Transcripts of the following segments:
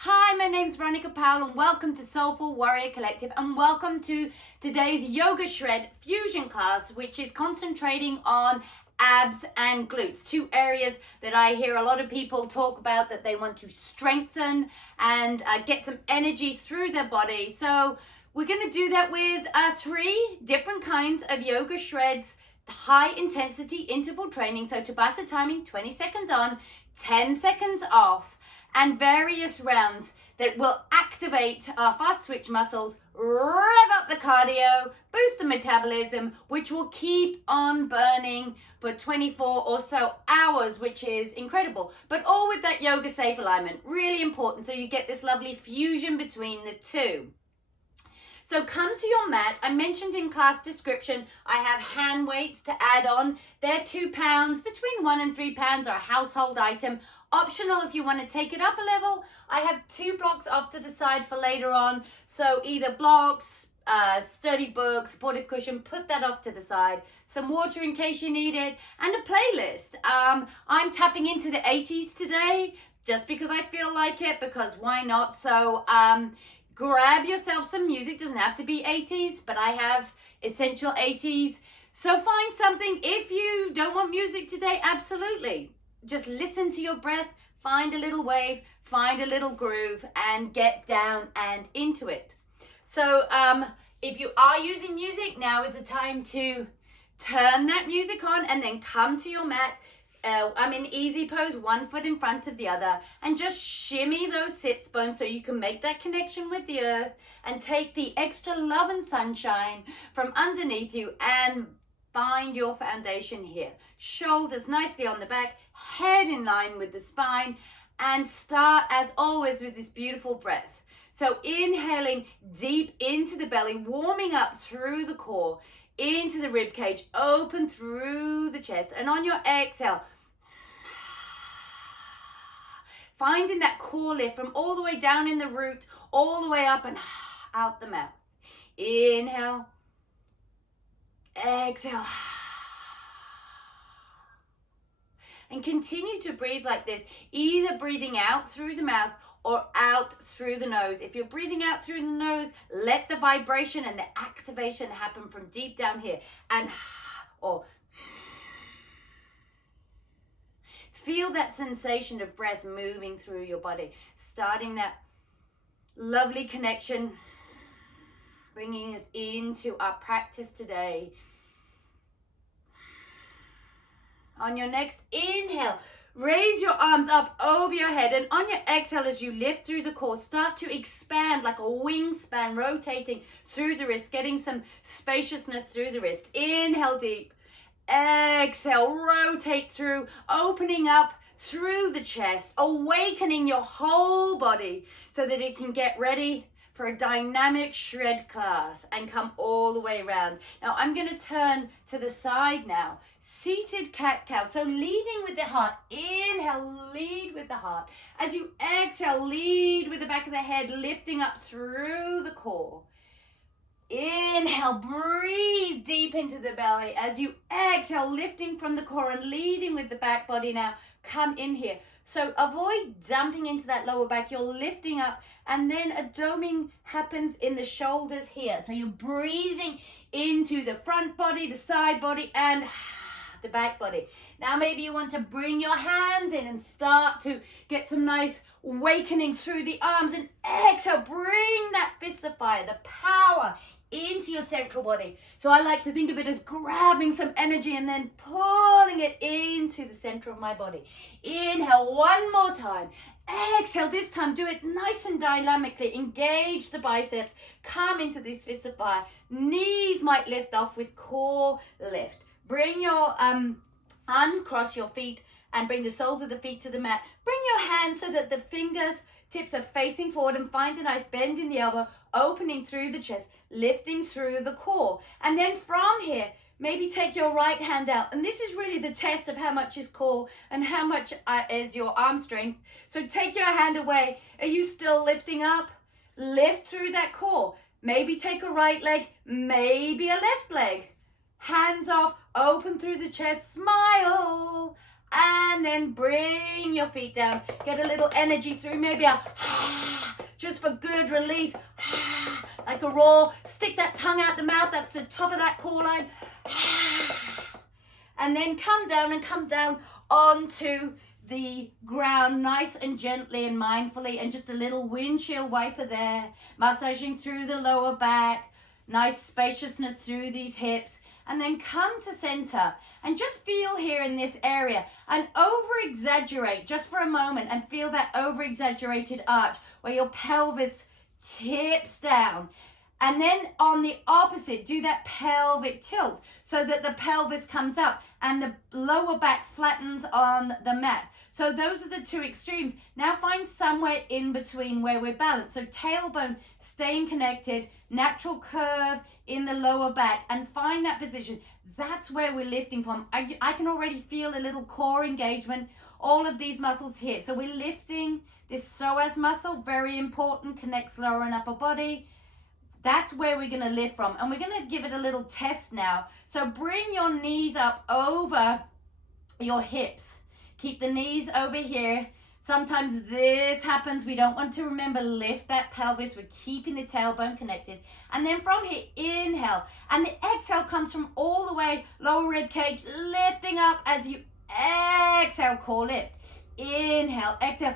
Hi, my name's Veronica Powell and welcome to Soulful Warrior Collective and welcome to today's Yoga Shred Fusion class, which is concentrating on abs and glutes, two areas that I hear a lot of people talk about that they want to strengthen and get some energy through their body. So we're going to do that with 3 different kinds of yoga shreds, high intensity interval training, so Tabata timing, 20 seconds on, 10 seconds off, and various rounds that will activate our fast twitch muscles, rev up the cardio, boost the metabolism, which will keep on burning for 24 or so hours, which is incredible. But all with that yoga safe alignment, really important, so you get this lovely fusion between the two. So come to your mat. I mentioned in class description, I have hand weights to add on. They're 2 pounds, between 1 and 3 pounds are a household item. Optional if you want to take it up a level. I have 2 blocks off to the side for later on. So either blocks, sturdy book, supportive cushion, put that off to the side. Some water in case you need it, and a playlist. I'm tapping into the 80s today, just because I feel like it, because why not? So grab yourself some music. Doesn't have to be 80s, but I have essential 80s. So find something. If you don't want music today, absolutely. Just listen to your breath, find a little wave, find a little groove, and get down and into it. So if you are using music, now is the time to turn that music on and then come to your mat. I'm in easy pose, 1 foot in front of the other, and just shimmy those sits bones so you can make that connection with the earth and take the extra love and sunshine from underneath you and find your foundation here. Shoulders nicely on the back, head in line with the spine, and start as always with this beautiful breath. So inhaling deep into the belly, warming up through the core, into the rib cage, open through the chest, and on your exhale, finding that core lift from all the way down in the root, all the way up and out the mouth. Inhale, exhale, and continue to breathe like this, either breathing out through the mouth or out through the nose. If you're breathing out through the nose, let the vibration and the activation happen from deep down here, and or feel that sensation of breath moving through your body, starting that lovely connection, bringing us into our practice today. On your next inhale, raise your arms up over your head, and on your exhale, as you lift through the core, start to expand like a wingspan, rotating through the wrist, getting some spaciousness through the wrist. Inhale deep, exhale, rotate through, opening up through the chest, awakening your whole body so that it can get ready for a dynamic shred class and come all the way around. Now I'm going to turn to the side now. Seated cat-cow. So leading with the heart. Inhale, lead with the heart. As you exhale, lead with the back of the head, lifting up through the core. Inhale, breathe deep into the belly. As you exhale, lifting from the core and leading with the back body now. Come in here. So avoid dumping into that lower back. You're lifting up, and then a doming happens in the shoulders here. So you're breathing into the front body, the side body, and the back body. Now maybe you want to bring your hands in and start to get some nice awakening through the arms, and exhale, bring that fist of fire, the power into your central body. So I like to think of it as grabbing some energy and then pulling it into the center of my body. Inhale one more time. Exhale, this time do it nice and dynamically. Engage the biceps. Come into this fist of fire. Knees might lift off with core lift. Bring your uncross your feet and bring the soles of the feet to the mat. Bring your hands so that the fingertips are facing forward, and find a nice bend in the elbow, opening through the chest, lifting through the core. And then from here, maybe take your right hand out. And this is really the test of how much is core and how much is your arm strength. So take your hand away. Are you still lifting up? Lift through that core. Maybe take a right leg, maybe a left leg. Hands off, open through the chest, smile, and then bring your feet down. Get a little energy through, maybe a just for good release. Like a roar. Stick that tongue out the mouth. That's the top of that core line. And then come down onto the ground nice and gently and mindfully, and just a little windshield wiper there, massaging through the lower back, nice spaciousness through these hips, and then come to center and just feel here in this area and over exaggerate just for a moment and feel that over exaggerated arch where your pelvis tips down. And then on the opposite, do that pelvic tilt so that the pelvis comes up and the lower back flattens on the mat. So those are the two extremes. Now find somewhere in between where we're balanced. So tailbone staying connected, natural curve in the lower back, and find that position. That's where we're lifting from. I can already feel a little core engagement, all of these muscles here. So we're lifting this psoas muscle, very important, connects lower and upper body. That's where we're going to lift from. And we're going to give it a little test now. So bring your knees up over your hips. Keep the knees over here. Sometimes this happens. We don't want to remember, lift that pelvis. We're keeping the tailbone connected. And then from here, inhale. And the exhale comes from all the way, lower rib cage, lifting up as you exhale, core lift. Inhale, exhale.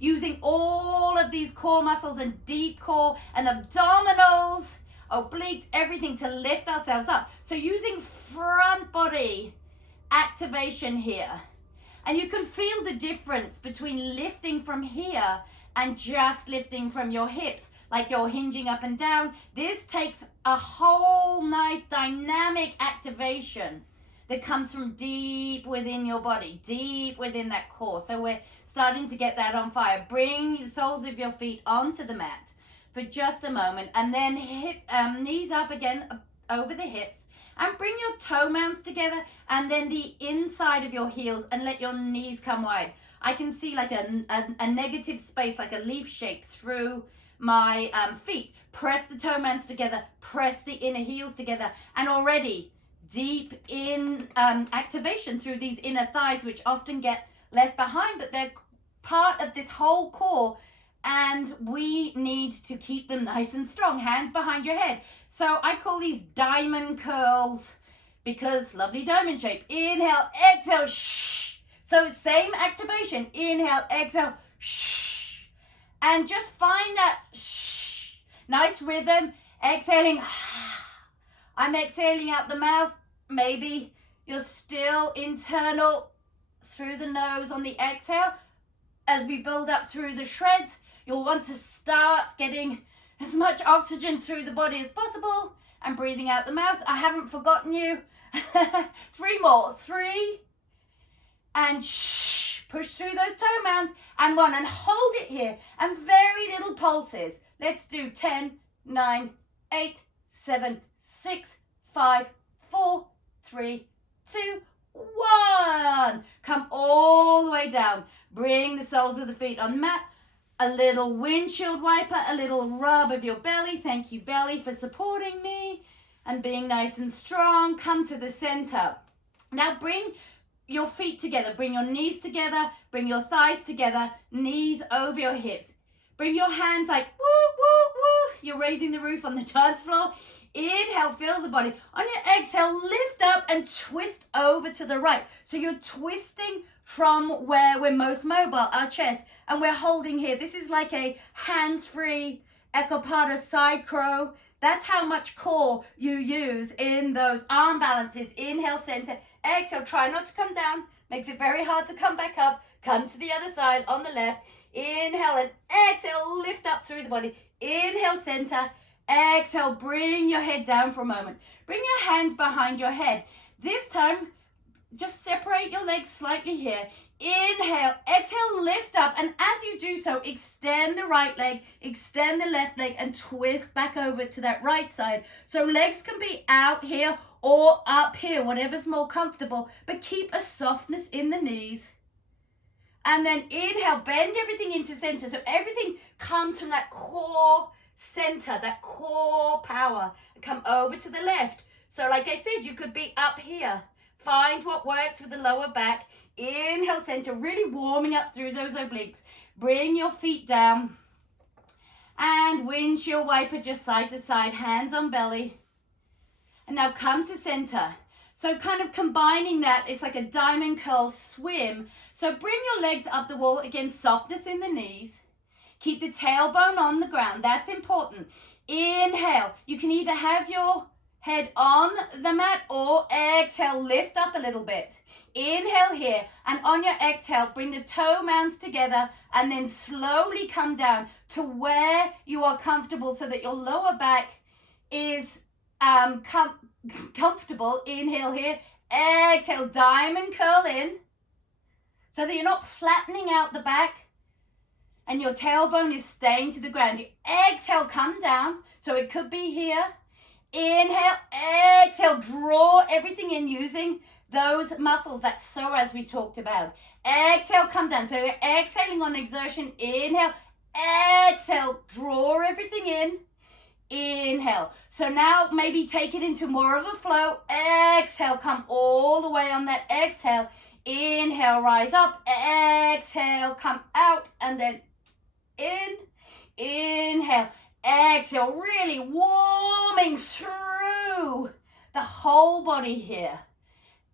Using all of these core muscles and deep core and abdominals, obliques, everything to lift ourselves up. So using front body activation here. And you can feel the difference between lifting from here and just lifting from your hips, like you're hinging up and down. This takes a whole nice dynamic activation that comes from deep within your body, deep within that core. So we're starting to get that on fire. Bring the soles of your feet onto the mat for just a moment, and then knees up again over the hips, and bring your toe mounts together and then the inside of your heels, and let your knees come wide. I can see like a negative space, like a leaf shape through my feet. Press the toe mounts together, press the inner heels together, and already deep in activation through these inner thighs, which often get left behind, but they're part of this whole core, and we need to keep them nice and strong. Hands behind your head. So I call these diamond curls because lovely diamond shape. Inhale, exhale, shh. So same activation. Inhale, exhale, shh. And just find that shh. Nice rhythm. Exhaling. I'm exhaling out the mouth. Maybe you're still internal through the nose on the exhale. As we build up through the shreds, you'll want to start getting as much oxygen through the body as possible and breathing out the mouth. I haven't forgotten you. 3 more. 3. And shh. Push through those toe mounts. And 1. And hold it here. And very little pulses. Let's do 10, 9, 8, 7, 6, 5, 4, 3, 2, 1. Come all the way down. Bring the soles of the feet on the mat. A little windshield wiper, a little rub of your belly. Thank you, belly, for supporting me and being nice and strong. Come to the center. Now bring your feet together. Bring your knees together. Bring your thighs together. Knees over your hips. Bring your hands like woo, woo, woo. You're raising the roof on the dance floor. Inhale, feel the body. On your exhale, lift up and twist over to the right. So you're twisting from where we're most mobile, our chest, and we're holding here. This is like a hands-free Ekapada side crow. That's how much core you use in those arm balances. Inhale, center. Exhale, try not to come down. Makes it very hard to come back up. Come to the other side on the left. Inhale and exhale, lift up through the body. Inhale, center. Exhale, bring your head down for a moment. Bring your hands behind your head. This time, just separate your legs slightly here. Inhale, exhale, lift up. And as you do so, extend the right leg, extend the left leg, and twist back over to that right side. So legs can be out here or up here, whatever's more comfortable, but keep a softness in the knees. And then inhale, bend everything into center. So everything comes from that core center, that core power. Come over to the left. So like I said, you could be up here. Find what works with the lower back. Inhale, center, really warming up through those obliques. Bring your feet down. And windshield wiper just side to side, hands on belly. And now come to center. So kind of combining that, it's like a diamond curl swim. So bring your legs up the wall. Again, softness in the knees. Keep the tailbone on the ground. That's important. Inhale. You can either have your head on the mat or exhale, lift up a little bit. Inhale here, and on your exhale, bring the toe mounds together and then slowly come down to where you are comfortable so that your lower back is comfortable. Inhale here, exhale, diamond curl in so that you're not flattening out the back and your tailbone is staying to the ground. You exhale, come down, so it could be here. Inhale, exhale, draw everything in using those muscles, that psoas we talked about. Exhale, come down. So you're exhaling on exertion. Inhale, exhale, draw everything in. Inhale. So now maybe take it into more of a flow. Exhale, come all the way on that exhale. Inhale, rise up. Exhale, come out and then in. Inhale, exhale, really warming through the whole body here.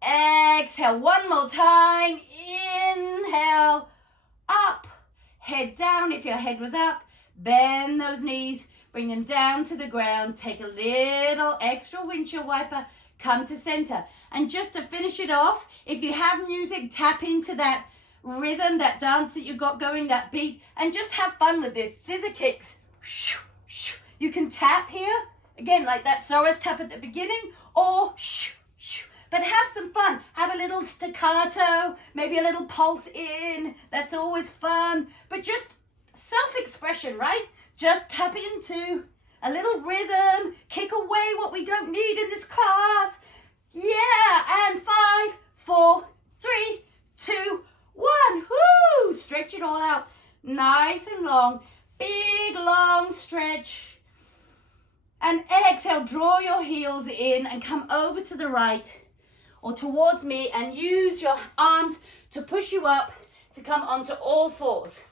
Exhale, one more time. Inhale, up, head down if your head was up. Bend those knees, bring them down to the ground. Take a little extra windshield wiper, come to center. And just to finish it off, if you have music, tap into that rhythm, that dance that you got going, that beat, and just have fun with this. Scissor kicks. You can tap here, again, like that psoas tap at the beginning, or but have some fun. Have a little staccato, maybe a little pulse in. That's always fun. But just self-expression, right? Just tap into a little rhythm. Kick away what we don't need in this class. Yeah, and 5, 4, 3, 2, 1. Woo! Stretch it all out. Nice and long. Big, long stretch. And exhale, draw your heels in and come over to the right or towards me and use your arms to push you up to come onto all fours.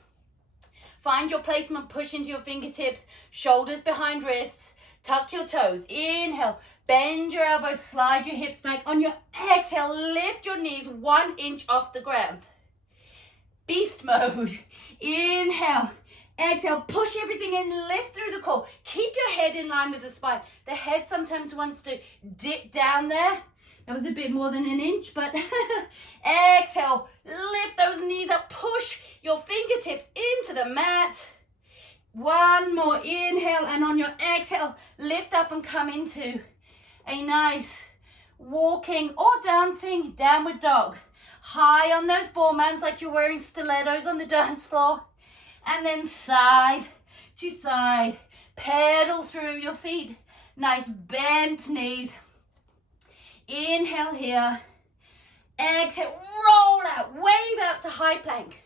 Find your placement, push into your fingertips, shoulders behind wrists, tuck your toes. Inhale, bend your elbows, slide your hips back. On your exhale, lift your knees 1 inch off the ground. Beast mode. Inhale, exhale, push everything in, lift through the core. Keep your head in line with the spine. The head sometimes wants to dip down there. That was a bit more than 1 inch, but exhale, lift those knees up, push your fingertips into the mat. 1 more inhale, and on your exhale, lift up and come into a nice walking or dancing downward dog. High on those ball mats like you're wearing stilettos on the dance floor. And then side to side, pedal through your feet. Nice bent knees. Inhale here. Exhale, roll out, wave out to high plank.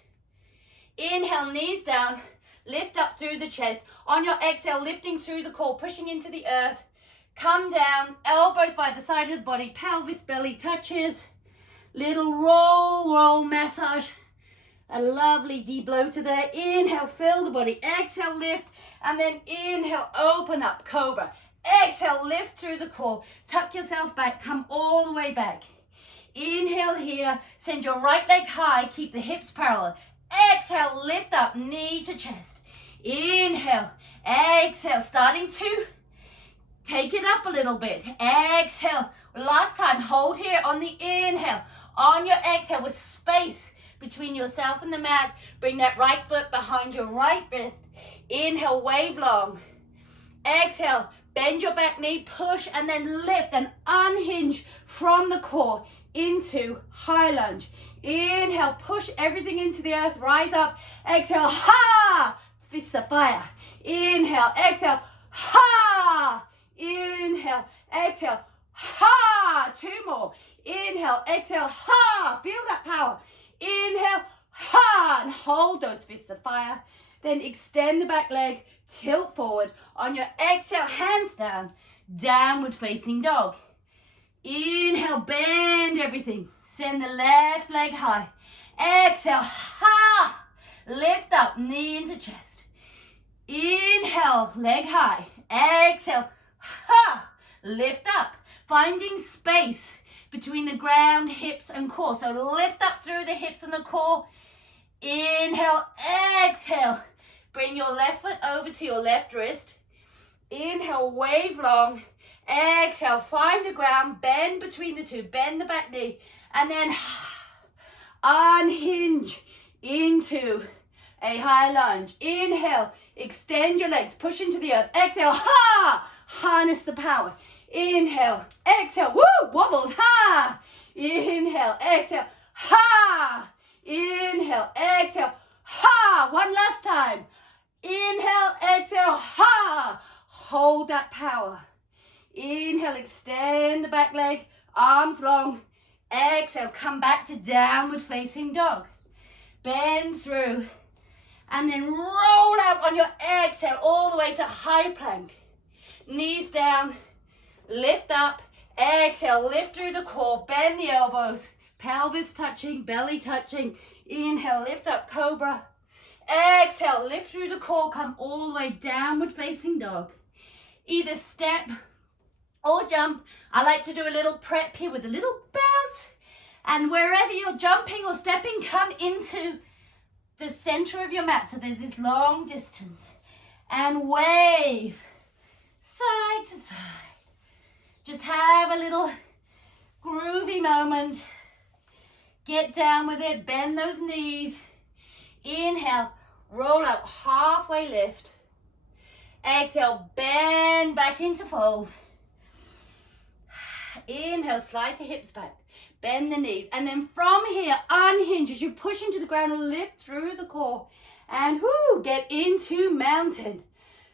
Inhale, knees down, lift up through the chest. On your exhale, lifting through the core, pushing into the earth. Come down, elbows by the side of the body, pelvis, belly touches. Little roll massage. A lovely deep bloater there. Inhale, fill the body. Exhale, lift. And then inhale, open up, cobra. Exhale, lift through the core. Tuck yourself back. Come all the way back. Inhale here. Send your right leg high. Keep the hips parallel. Exhale, lift up, knee to chest. Inhale, exhale. Starting to take it up a little bit. Exhale. Last time, hold here on the inhale. On your exhale with space between yourself and the mat. Bring that right foot behind your right wrist. Inhale, wave long. Exhale, bend your back knee, push, and then lift and unhinge from the core into high lunge. Inhale, push everything into the earth, rise up. Exhale, ha! Fists of fire. Inhale, exhale, ha! Inhale, exhale, ha! 2 more. Inhale, exhale, ha! Feel that power. Inhale, ha! And hold those fists of fire. Then extend the back leg, tilt forward. On your exhale, hands down, downward facing dog. Inhale, bend everything. Send the left leg high. Exhale, ha! Lift up, knee into chest. Inhale, leg high. Exhale, ha, lift up. Finding space between the ground, hips, and core. So lift up through the hips and the core. Inhale, exhale. Bring your left foot over to your left wrist. Inhale, wave long. Exhale, find the ground, bend between the two, bend the back knee, and then unhinge into a high lunge. Inhale, extend your legs, push into the earth. Exhale, ha, harness the power. Inhale, exhale, woo, wobbles, ha. Inhale, exhale, ha. Inhale, exhale, ha. One last time. Inhale, exhale, ha. Hold that power. Inhale, extend the back leg, arms long. Exhale, come back to downward facing dog. Bend through and then roll out on your exhale all the way to high plank. Knees down, lift up, exhale, lift through the core, bend the elbows, pelvis touching, belly touching. Inhale, lift up, cobra. Exhale, lift through the core, come all the way downward facing dog. Either step or jump. I like to do a little prep here with a little bounce. And wherever you're jumping or stepping, come into the center of your mat. So there's this long distance. And wave side to side. Just have a little groovy moment. Get down with it. Bend those knees. Inhale. Roll out. Halfway lift. Exhale. Bend back into fold. Inhale. Slide the hips back. Bend the knees. And then from here, unhinge as you push into the ground and lift through the core. And whoo, get into mountain.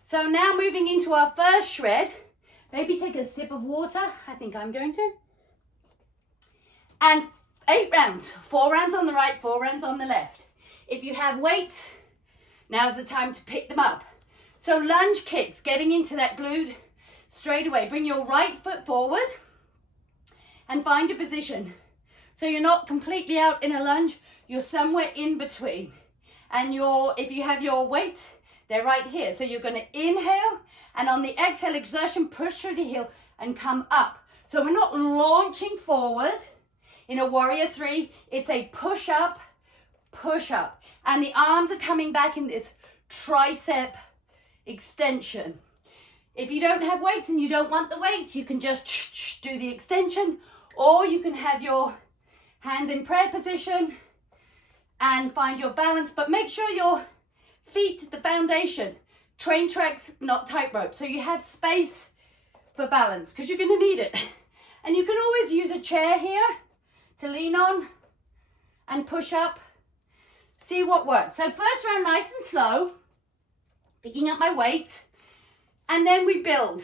So now moving into our first shred. Maybe take a sip of water. I think I'm going to. And 8 rounds. 4 rounds on the right, 4 rounds on the left. If you have weights, now's the time to pick them up. So lunge kicks, getting into that glute straight away. Bring your right foot forward and find a position. So you're not completely out in a lunge, you're somewhere in between. And if you have your weights, they're right here. So you're going to inhale, and on the exhale exertion, push through the heel and come up. So we're not launching forward. In a warrior 3, it's a push up, and the arms are coming back in this tricep extension. If you don't have weights and you don't want the weights, you can just do the extension, or you can have your hands in prayer position and find your balance, but make sure your feet, the foundation, train tracks, not tightrope, so you have space for balance, because you're going to need it. And you can always use a chair here to lean on and push up. See what works. So first round, nice and slow, picking up my weights, and then we build.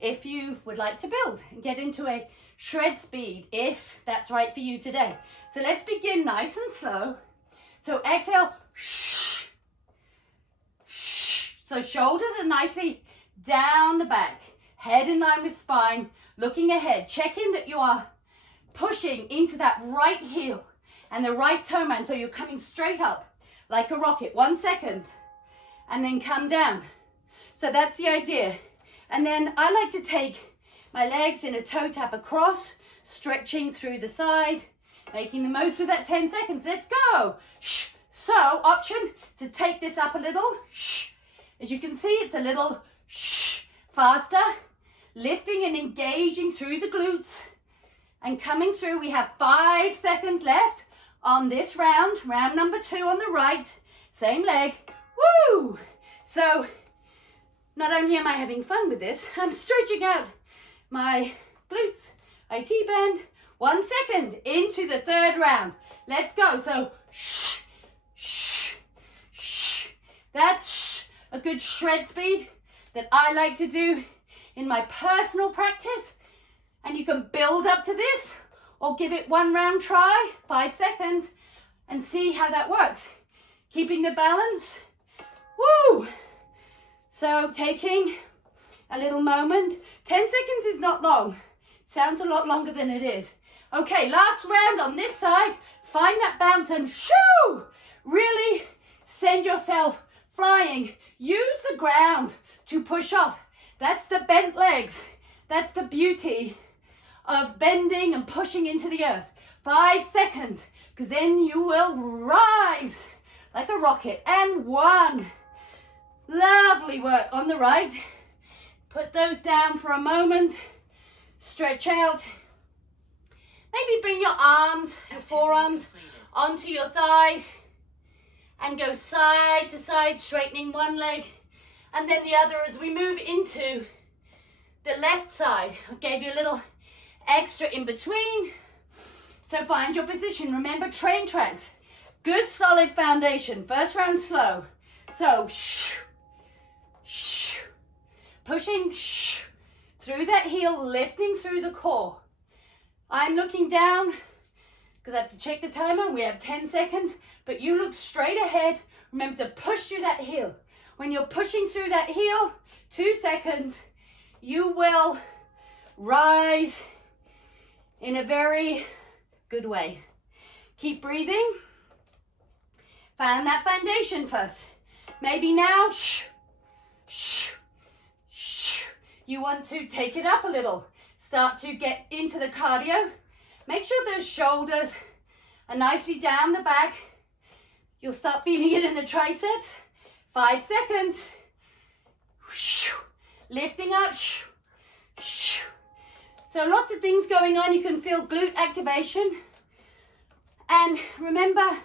If you would like to build and get into a shred speed, if that's right for you today. So let's begin nice and slow. So exhale, shh, shh. So shoulders are nicely down the back, head in line with spine, looking ahead. Check in that you are pushing into that right heel and the right toe man, so you're coming straight up like a rocket. 1 second, and then come down. So that's the idea. And then I like to take my legs in a toe tap across, stretching through the side, making the most of that 10 seconds. Let's go. Shh. So option to take this up a little. Shh. As you can see, it's a little shh faster, lifting and engaging through the glutes and coming through. We have 5 seconds left on this round, round number 2 on the right, same leg. Woo! So not only am I having fun with this, I'm stretching out my glutes. IT bend. 1 second into the 3rd round. Let's go. So shh, shh, shh. That's a good shred speed that I like to do in my personal practice. And you can build up to this or give it 1 round try, 5 seconds, and see how that works. Keeping the balance. Woo! So taking a little moment. 10 seconds is not long. Sounds a lot longer than it is. Okay, last round on this side. Find that bounce and shoo! Really yourself flying. Use the ground to push off. That's the bent legs. That's the beauty of bending and pushing into the earth. 5 seconds, because then you will rise like a rocket. And 1. Lovely work on the right. Put those down for a moment. Stretch out. Maybe bring your arms, your forearms onto your thighs and go side to side, straightening one leg and then the other as we move into the left side. I gave you a little extra in between. So find your position. Remember, train tracks. Good solid foundation. First round slow. So pushing through that heel, lifting through the core. I'm looking down because I have to check the timer. We have 10 seconds, but you look straight ahead. Remember to push through that heel. When you're pushing through that heel, 2 seconds, you will rise in a very good way. Keep breathing. Find that foundation first. Maybe now, you want to take it up a little. Start to get into the cardio. Make sure those shoulders are nicely down the back. You'll start feeling it in the triceps. 5 seconds. Lifting up. So lots of things going on. You can feel glute activation. And remember,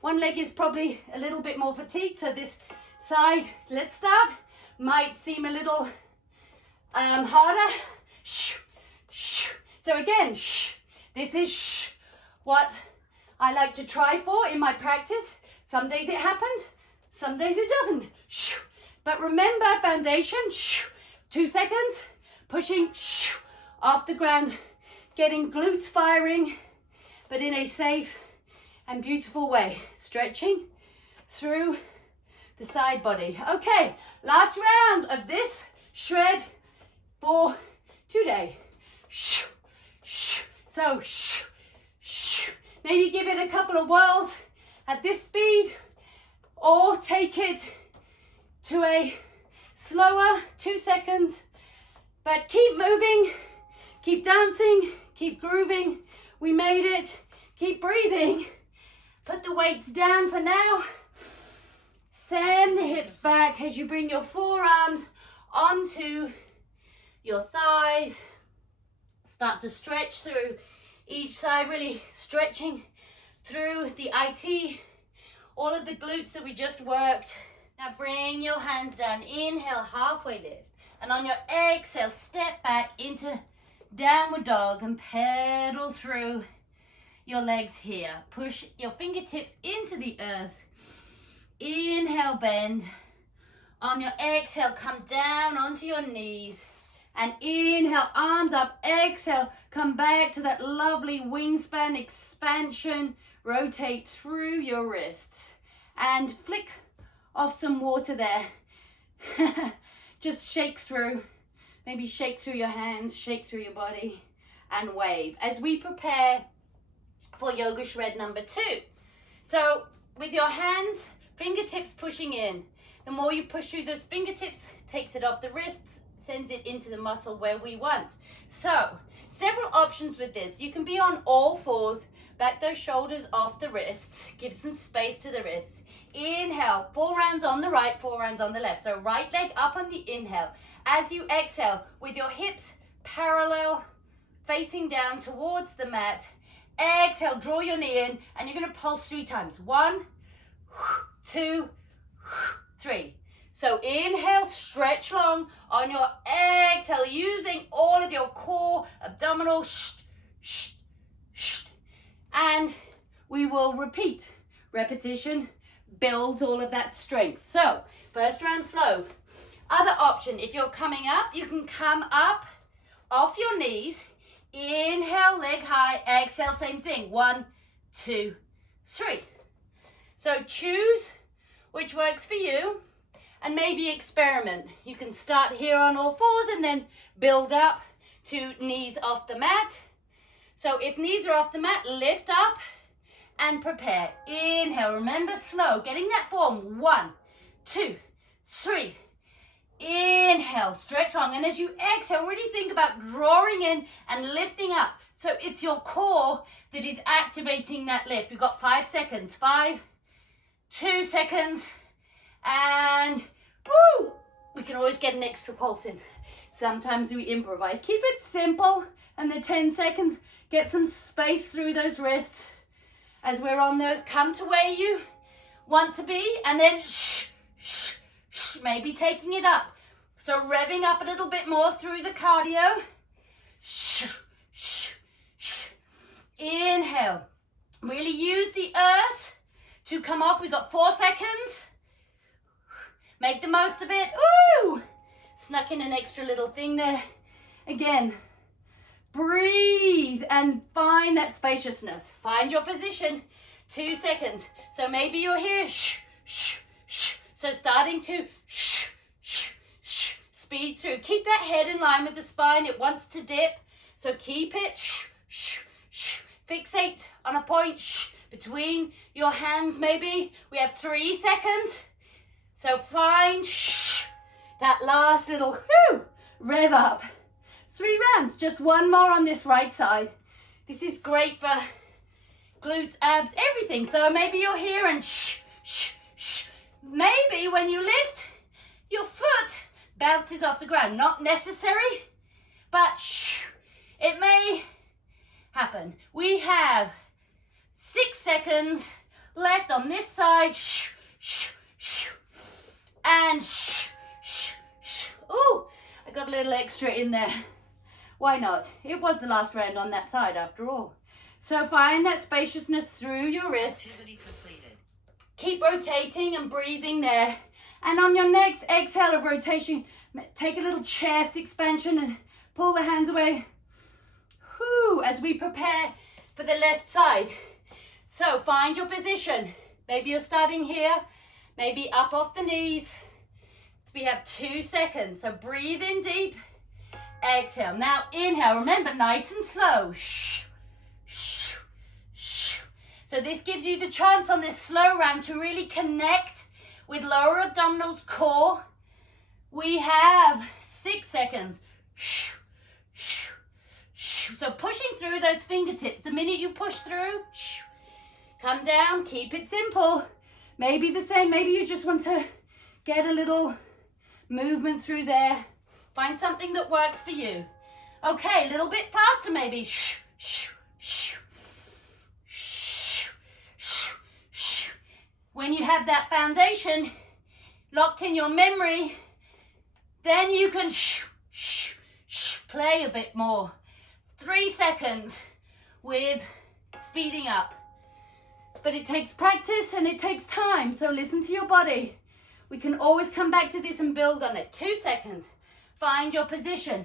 one leg is probably a little bit more fatigued. So this side, let's start, might seem a little harder. So again, this is what I like to try for in my practice. Some days it happens, some days it doesn't. But remember, foundation, 2 seconds, pushing off the ground, getting glutes firing, but in a safe and beautiful way. Stretching through the side body. Okay, last round of this shred for today. So maybe give it a couple of whirls at this speed, or take it to a slower 2 seconds, but keep moving, keep dancing, keep grooving. We made it. Keep breathing. Put the weights down for now. Send the hips back as you bring your forearms onto your thighs. Start to stretch through each side, really stretching through the IT, all of the glutes that we just worked. Now bring your hands down. Inhale, halfway lift. And on your exhale, step back into downward dog and pedal through your legs here. Push your fingertips into the earth. Inhale, bend. On your exhale, come down onto your knees. And inhale, arms up. Exhale, come back to that lovely wingspan expansion. Rotate through your wrists. And flick off some water there. Just shake through. Maybe shake through your hands, shake through your body, and wave as we prepare for yoga shred number 2. So with your hands, fingertips pushing in. The more you push through those fingertips, takes it off the wrists, sends it into the muscle where we want. So several options with this. You can be on all fours, back those shoulders off the wrists, give some space to the wrists. Inhale, 4 rounds on the right, 4 rounds on the left. So right leg up on the inhale. As you exhale, with your hips parallel, facing down towards the mat, exhale, draw your knee in, and you're going to pulse 3 times. 1, 2, 3. So inhale, stretch long. On your exhale, using all of your core, abdominal, and we will repeat. Repetition builds all of that strength. So first round slow. Other option, if you're coming up, you can come up off your knees. Inhale, leg high. Exhale, same thing. 1, 2, 3. So choose which works for you and maybe experiment. You can start here on all fours and then build up to knees off the mat. So if knees are off the mat, lift up and prepare. Inhale, remember slow, getting that form. 1, 2, 3. Inhale, stretch long. And as you exhale, really think about drawing in and lifting up. So it's your core that is activating that lift. We've got 5 seconds. 5, 2 seconds, and woo! We can always get an extra pulse in. Sometimes we improvise. Keep it simple, and the 10 seconds, get some space through those wrists. As we're on those, come to where you want to be, and then maybe taking it up. So revving up a little bit more through the cardio. Inhale. Really use the earth to come off. We've got 4 seconds. Make the most of it. Ooh! Snuck in an extra little thing there. Again, breathe and find that spaciousness. Find your position. 2 seconds. So maybe you're here. So starting to speed through. Keep that head in line with the spine. It wants to dip. So keep it. Fixate on a point between your hands maybe. We have 3 seconds. So find that last little rev up. 3 rounds, just 1 more on this right side. This is great for glutes, abs, everything. So maybe you're here and maybe when you lift, your foot bounces off the ground. Not necessary, but it may happen. We have 6 seconds left on this side. And ooh, I got a little extra in there. Why not? It was the last round on that side after all. So find that spaciousness through your wrists. Keep rotating and breathing there. And on your next exhale of rotation, take a little chest expansion and pull the hands away. Whew, as we prepare for the left side. So find your position. Maybe you're starting here, maybe up off the knees. We have 2 seconds. So breathe in deep. Exhale. Now inhale. Remember, nice and slow. So this gives you the chance on this slow round to really connect with lower abdominals, core. We have 6 seconds. So pushing through those fingertips. The minute you push through, come down. Keep it simple. Maybe the same. Maybe you just want to get a little movement through there. Find something that works for you. Okay, a little bit faster maybe. When you have that foundation locked in your memory, then you can play a bit more. 3 seconds with speeding up. But it takes practice and it takes time, so listen to your body. We can always come back to this and build on it. 2 seconds. Find your position.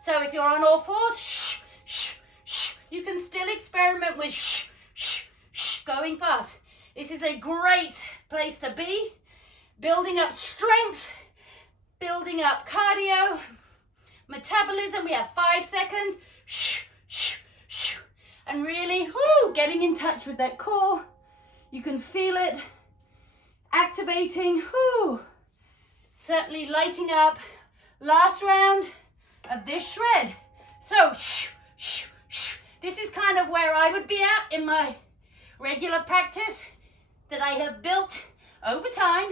So if you're on all fours, you can still experiment with going fast. This is a great place to be. Building up strength, building up cardio, metabolism. We have 5 seconds. And really, getting in touch with that core. You can feel it activating. Certainly lighting up. Last round of this shred. So, this is kind of where I would be at in my regular practice that I have built over time.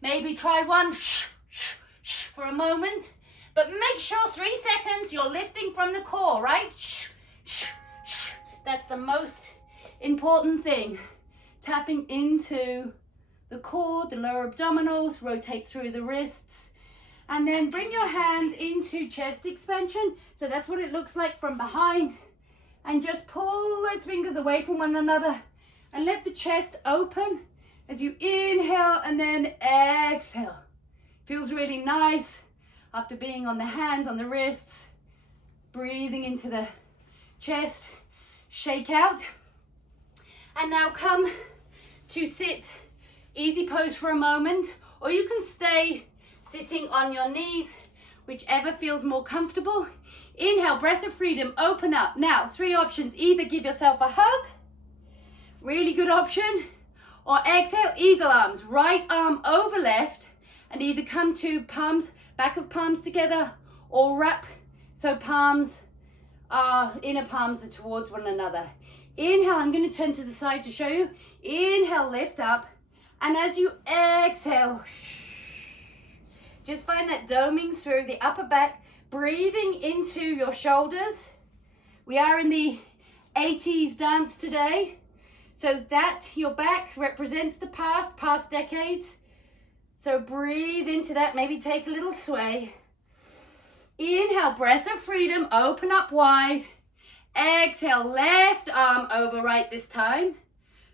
Maybe try one for a moment, but make sure 3 seconds you're lifting from the core, right? That's the most important thing. Tapping into the core, the lower abdominals, rotate through the wrists, and then bring your hands into chest expansion. So that's what it looks like from behind. And just pull those fingers away from one another and let the chest open as you inhale and then exhale. Feels really nice after being on the hands, on the wrists, breathing into the chest, shake out. And now come to sit, easy pose for a moment, or you can stay sitting on your knees, whichever feels more comfortable. Inhale, breath of freedom, open up. Now, 3 options. Either give yourself a hug, really good option, or exhale, eagle arms, right arm over left, and either come to palms, back of palms together, or wrap so palms are, inner palms are towards one another. Inhale, I'm going to turn to the side to show you. Inhale, lift up, and as you exhale, just find that doming through the upper back, breathing into your shoulders. We are in the 80s dance today, so that your back represents the past decades. So breathe into that, maybe take a little sway. Inhale, breath of freedom, open up wide. Exhale, left arm over right this time.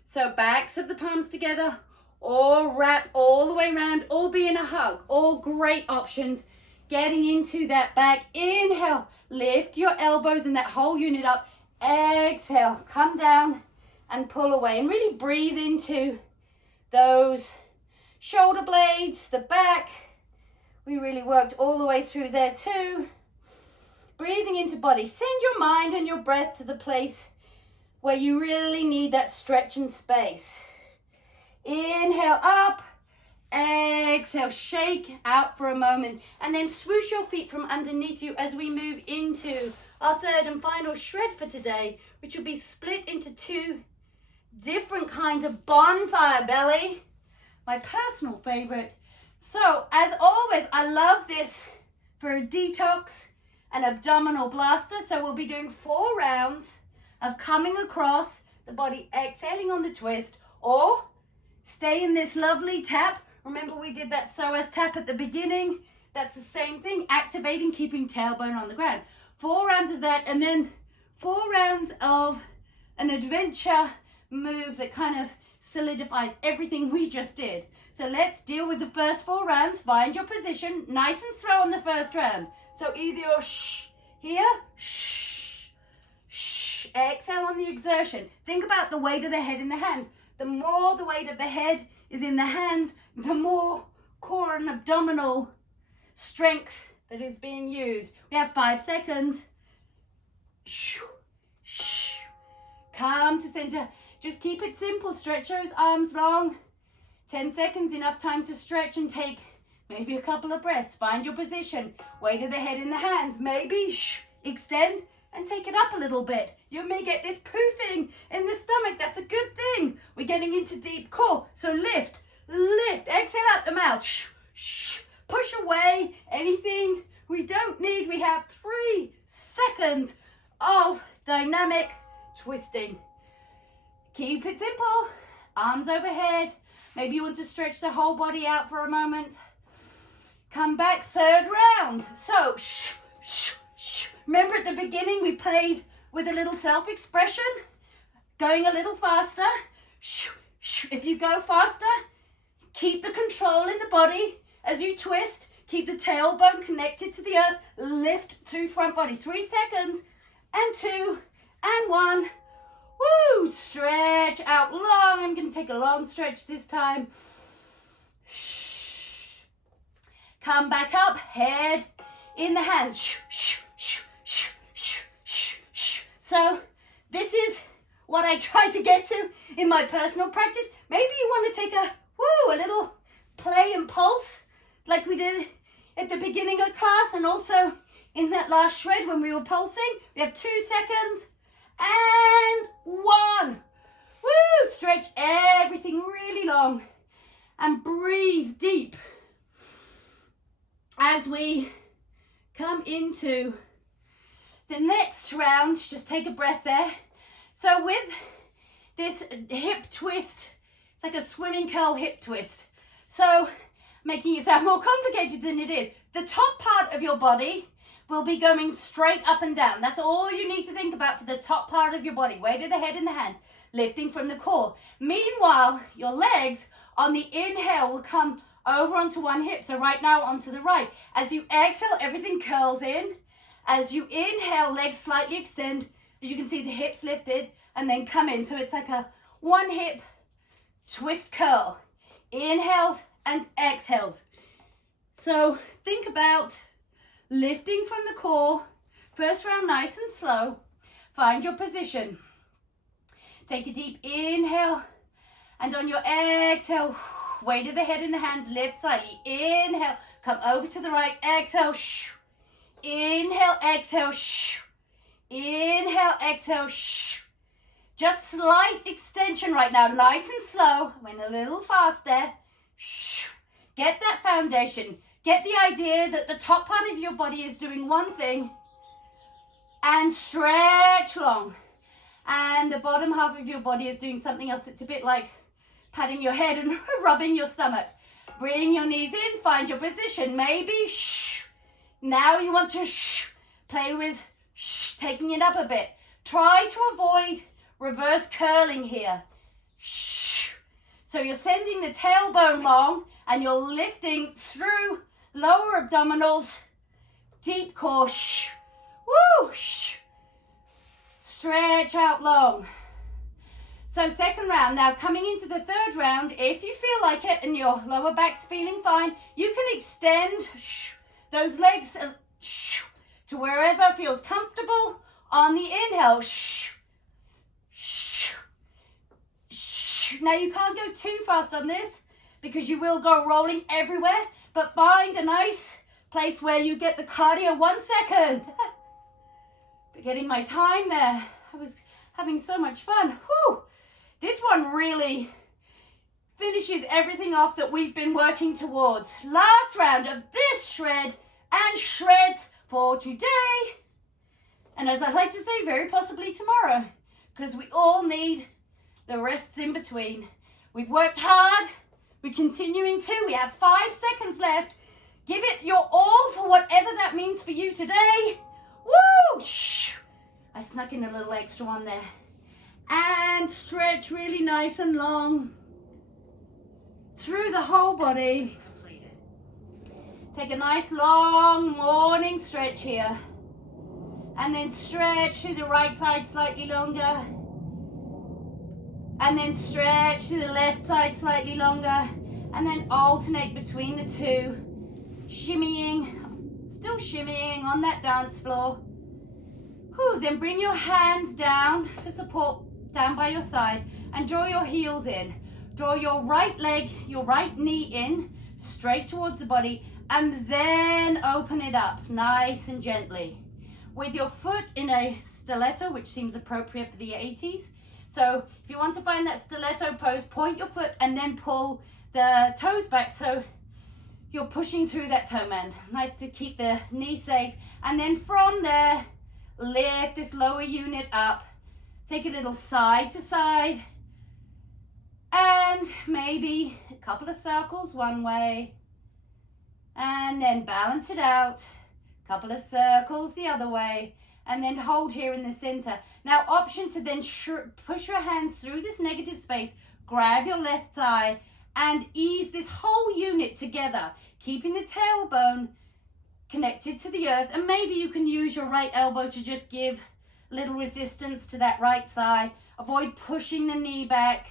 So backs of the palms together, or wrap all the way around, or be in a hug. All great options. Getting into that back. Inhale, lift your elbows and that whole unit up. Exhale, come down and pull away. And really breathe into those shoulder blades, the back. We really worked all the way through there too. Breathing into body. Send your mind and your breath to the place where you really need that stretch and space. Inhale up. Exhale, shake out for a moment, and then swoosh your feet from underneath you as we move into our third and final shred for today, which will be split into 2 different kinds of bonfire belly, my personal favorite. So as always, I love this for a detox and abdominal blaster. So we'll be doing 4 rounds of coming across the body, exhaling on the twist, or stay in this lovely tap. Remember, we did that psoas tap at the beginning. That's the same thing, activating, keeping tailbone on the ground. 4 rounds of that, and then 4 rounds of an adventure move that kind of solidifies everything we just did. So let's deal with the first 4 rounds. Find your position, nice and slow on the first round. So either you're here, exhale on the exertion. Think about the weight of the head in the hands. The more the weight of the head is in the hands, the more core and abdominal strength that is being used. We have 5 seconds. Come to center. Just keep it simple. Stretch those arms long. 10 seconds, enough time to stretch and take maybe a couple of breaths. Find your position. Weight of the head in the hands. Maybe extend and take it up a little bit. You may get this poofing in the stomach. That's a good thing. We're getting into deep core. So lift, lift. Exhale out the mouth. Push away anything we don't need. We have 3 seconds of dynamic twisting. Keep it simple. Arms overhead. Maybe you want to stretch the whole body out for a moment. Come back, 3rd round. So, remember at the beginning we played with a little self-expression, going a little faster. If you go faster, keep the control in the body as you twist. Keep the tailbone connected to the earth. Lift through front body. 3 seconds, and 2, and 1. Woo! Stretch out long. I'm going to take a long stretch this time. Come back up, head in the hands. So this is what I try to get to in my personal practice. Maybe you want to take a little play and pulse like we did at the beginning of class, and also in that last shred when we were pulsing. We have 2 seconds and 1. Woo! Stretch everything really long and breathe deep as we come into the next round. Just take a breath there. So with this hip twist, it's like a swimming curl hip twist. So making it sound more complicated than it is. The top part of your body will be going straight up and down. That's all you need to think about for the top part of your body. Weight of the head and the hands, lifting from the core. Meanwhile, your legs on the inhale will come over onto one hip. So right now onto the right. As you exhale, everything curls in. As you inhale, legs slightly extend. As you can see, the hips lifted and then come in. So it's like a 1 hip twist curl. Inhales and exhales. So think about lifting from the core, First round, nice and slow. Find your position. Take a deep inhale. And on your exhale, weight of the head in the hands, lift slightly. Inhale, come over to the right. Exhale, inhale, exhale, inhale, exhale. Just slight extension right now, nice and slow. Went a little fast there. Get that foundation. Get the idea that the top part of your body is doing one thing, and stretch long. And the bottom half of your body is doing something else. It's a bit like patting your head and rubbing your stomach. Bring your knees in, find your position. Maybe now you want to play with taking it up a bit. Try to avoid reverse curling here. So you're sending the tailbone long and you're lifting through lower abdominals, deep core. Woo! Stretch out long. So second round, now coming into the third round, if you feel like it and your lower back's feeling fine, you can extend those legs to wherever feels comfortable on the inhale. Now you can't go too fast on this because you will go rolling everywhere, but find a nice place where you get the cardio. 1 second. Forgetting my time there. I was having so much fun. Whew. This one really finishes everything off that we've been working towards. Last round of this shred and shreds for today. And as I like to say, very possibly tomorrow, because we all need the rests in between. We've worked hard. We're continuing to. We have 5 seconds left. Give it your all for whatever that means for you today. Woo! I snuck in a little extra one there. And stretch really nice and long through the whole body. Take a nice long morning stretch here. And then stretch to the right side slightly longer. And then stretch to the left side slightly longer. And then alternate between the two. Shimmying, still shimmying on that dance floor. Whew, then bring your hands down for support, down by your side, and draw your heels in. Draw your right leg, your right knee in, straight towards the body, and then open it up nice and gently. With your foot in a stiletto, which seems appropriate for the 80s. So if you want to find that stiletto pose, point your foot and then pull the toes back so you're pushing through that toe band. Nice to keep the knee safe. And then from there, lift this lower unit up. Take a little side to side. And maybe a couple of circles one way. And then balance it out. Couple of circles the other way. And then hold here in the center. Now option to then push your hands through this negative space. Grab your left thigh and ease this whole unit together. Keeping the tailbone connected to the earth. And maybe you can use your right elbow to just give little resistance to that right thigh. Avoid pushing the knee back.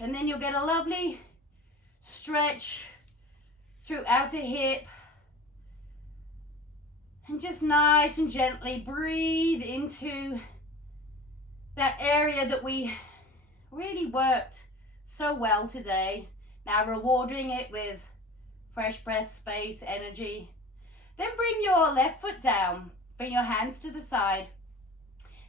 And then you'll get a lovely stretch through outer hip. And just nice and gently breathe into that area that we really worked so well today. Now rewarding it with fresh breath, space, energy. Then bring your left foot down. Bring your hands to the side.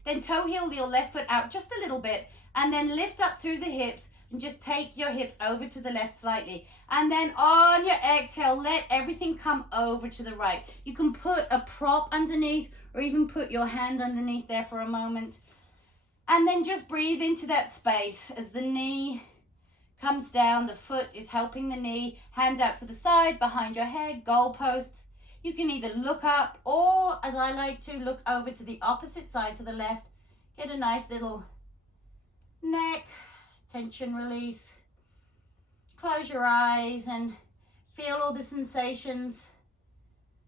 Then toe heel your left foot out just a little bit. And then lift up through the hips and just take your hips over to the left slightly. And then on your exhale, let everything come over to the right. You can put a prop underneath or even put your hand underneath there for a moment. And then just breathe into that space as the knee comes down. The foot is helping the knee. Hands out to the side, behind your head, goalposts. You can either look up or, as I like to, look over to the opposite side, to the left. Get a nice little neck tension release. Close your eyes and feel all the sensations.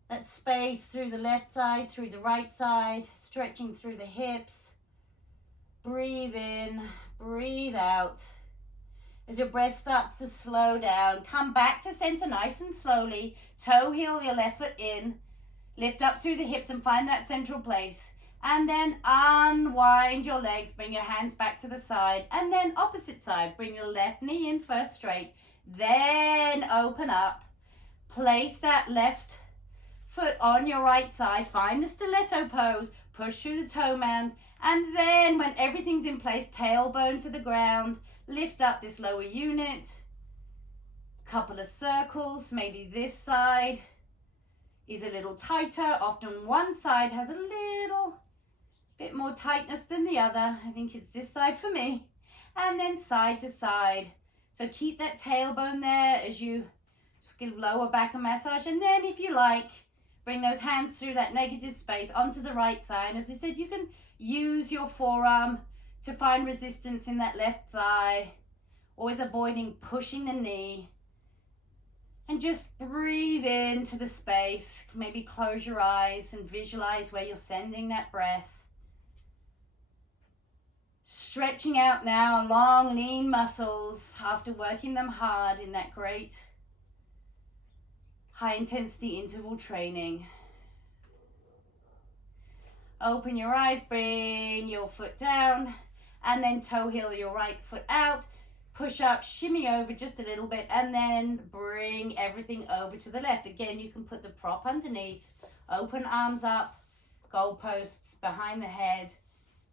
That space through the left side, through the right side, stretching through the hips. Breathe in, breathe out. As your breath starts to slow down, come back to center nice and slowly. Toe heel your left foot in. Lift up through the hips and find that central place. And then unwind your legs, bring your hands back to the side. And then opposite side, bring your left knee in first straight. Then open up. Place that left foot on your right thigh. Find the stiletto pose. Push through the toe mound. And then when everything's in place, tailbone to the ground. Lift up this lower unit. Couple of circles. Maybe this side is a little tighter. Often one side has a little bit more tightness than the other. I think it's this side for me. And then side to side. So keep that tailbone there as you just give lower back a massage. And then if you like, bring those hands through that negative space onto the right thigh. And as I said, you can use your forearm to find resistance in that left thigh. Always avoiding pushing the knee. And just breathe into the space. Maybe close your eyes and visualize where you're sending that breath. Stretching out now, long, lean muscles after working them hard in that great high-intensity interval training. Open your eyes, bring your foot down, and then toe heel your right foot out. Push up, shimmy over just a little bit, and then bring everything over to the left. Again, you can put the prop underneath, open arms up, goalposts behind the head,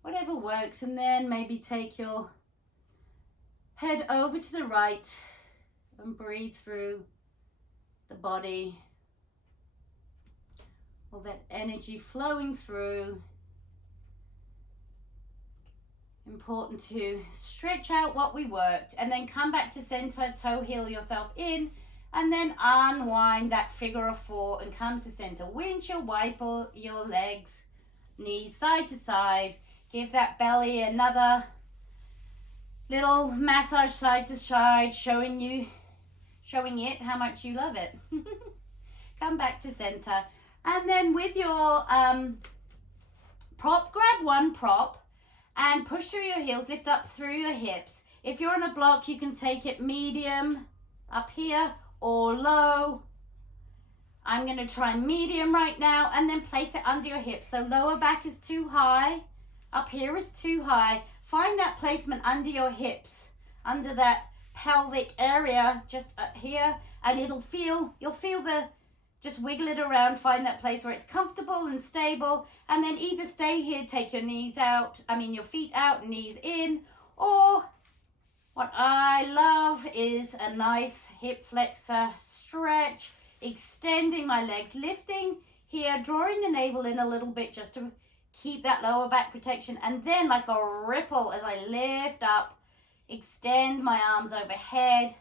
whatever works, and then maybe take your head over to the right and breathe through the body. All that energy flowing through. Important to stretch out what we worked and then come back to center, toe heel yourself in, and then unwind that figure of four and come to center. Windshield wiper your legs, knees side to side. Give that belly another little massage side to side, showing it how much you love it. Come back to center. And then with your prop, grab one prop and push through your heels, lift up through your hips. If you're on a block, you can take it medium up here or low. I'm going to try medium right now, and then place it under your hips. So lower back is too high, up here is too high. Find that placement under your hips, under that pelvic area, just up here, and you'll feel just wiggle it around, find that place where it's comfortable and stable, and then either stay here, take your feet out, knees in, or what I love is a nice hip flexor stretch, extending my legs, lifting here, drawing the navel in a little bit just to keep that lower back protection, and then like a ripple as I lift up, extend my arms overhead.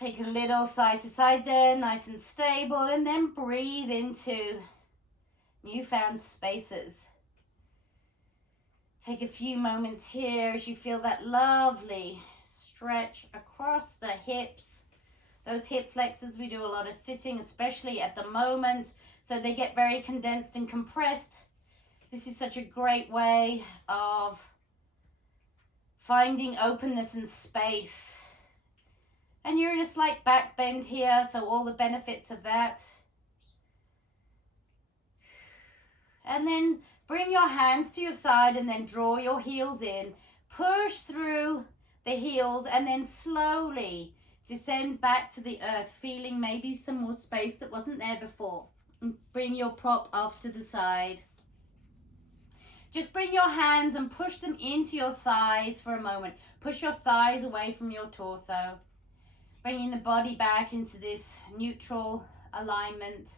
Take a little side to side there, nice and stable, and then breathe into newfound spaces. Take a few moments here as you feel that lovely stretch across the hips. Those hip flexors, we do a lot of sitting, especially at the moment, so they get very condensed and compressed. This is such a great way of finding openness and space. And you're in a slight back bend here, so all the benefits of that. And then bring your hands to your side and then draw your heels in. Push through the heels and then slowly descend back to the earth, feeling maybe some more space that wasn't there before. And bring your prop off to the side. Just bring your hands and push them into your thighs for a moment. Push your thighs away from your torso. Bringing the body back into this neutral alignment.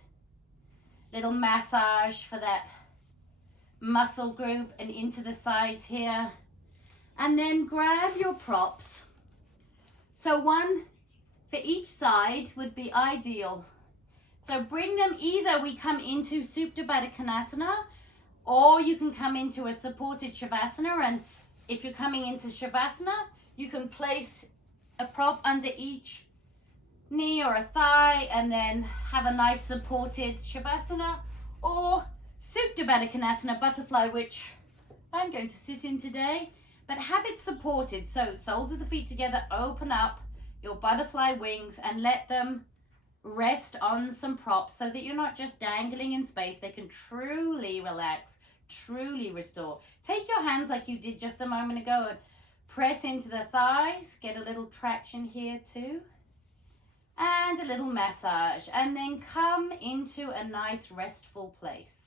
Little massage for that muscle group and into the sides here. And then grab your props. So one for each side would be ideal. So bring them, either we come into Supta Baddha Konasana, or you can come into a supported Shavasana. And if you're coming into Shavasana, you can place a prop under each knee or a thigh and then have a nice supported Shavasana, or Supta Baddha Konasana, butterfly, which I'm going to sit in today, but have it supported. So soles of the feet together, open up your butterfly wings and let them rest on some props so that you're not just dangling in space. They can truly relax, truly restore. Take your hands like you did just a moment ago and press into the thighs. Get a little traction here too. And a little massage. And then come into a nice restful place.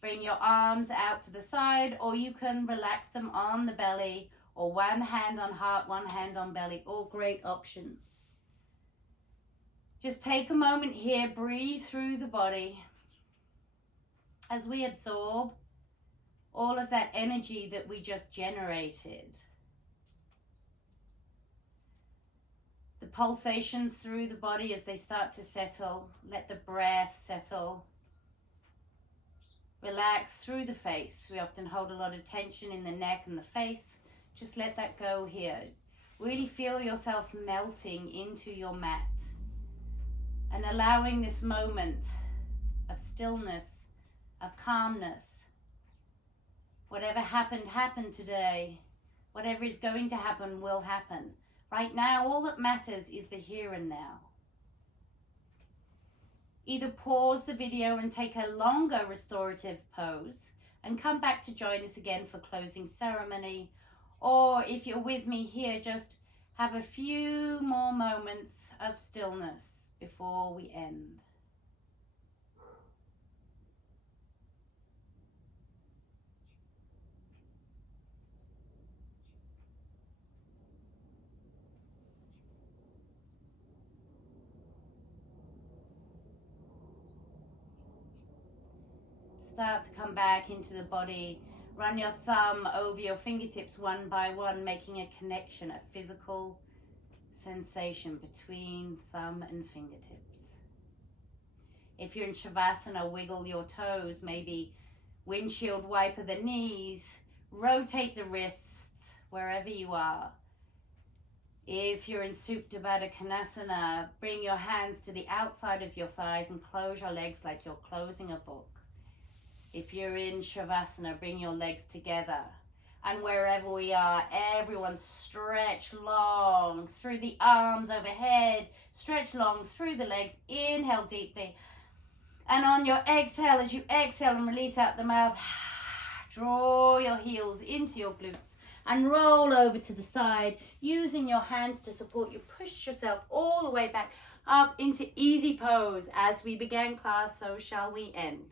Bring your arms out to the side, or you can relax them on the belly, or one hand on heart, one hand on belly. All great options. Just take a moment here, breathe through the body as we absorb all of that energy that we just generated. The pulsations through the body as they start to settle. Let the breath settle. Relax through the face. We often hold a lot of tension in the neck and the face. Just let that go here. Really feel yourself melting into your mat and allowing this moment of stillness, of calmness. Whatever happened, happened today. Whatever is going to happen will happen. Right now, all that matters is the here and now. Either pause the video and take a longer restorative pose and come back to join us again for closing ceremony. Or if you're with me here, just have a few more moments of stillness before we end. Start to come back into the body. Run your thumb over your fingertips one by one, making a connection, a physical sensation between thumb and fingertips. If you're in Shavasana, wiggle your toes, maybe windshield wiper the knees, rotate the wrists wherever you are. If you're in Supta Baddha Konasana, bring your hands to the outside of your thighs and close your legs like you're closing a book. If you're in Shavasana, bring your legs together. And wherever we are, everyone stretch long through the arms overhead. Stretch long through the legs. Inhale deeply. And on your exhale, as you exhale and release out the mouth, draw your heels into your glutes and roll over to the side, using your hands to support you. Push yourself all the way back up into easy pose. As we began class, so shall we end.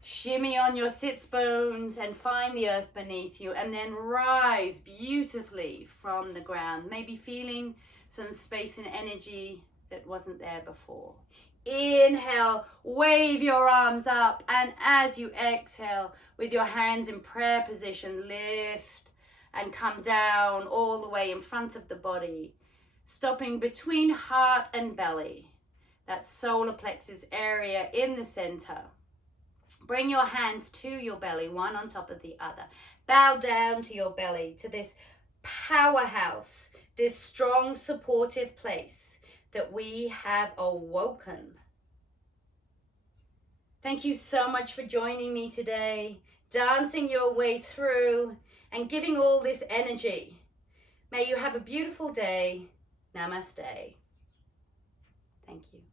Shimmy on your sits bones and find the earth beneath you, and then rise beautifully from the ground, maybe feeling some space and energy that wasn't there before. Inhale, wave your arms up, and as you exhale, with your hands in prayer position, lift and come down all the way in front of the body, stopping between heart and belly, that solar plexus area in the center. Bring your hands to your belly, one on top of the other. Bow down to your belly, to this powerhouse, this strong supportive place that we have awoken. Thank you so much for joining me today, dancing your way through and giving all this energy. May you have a beautiful day. Namaste. Thank you.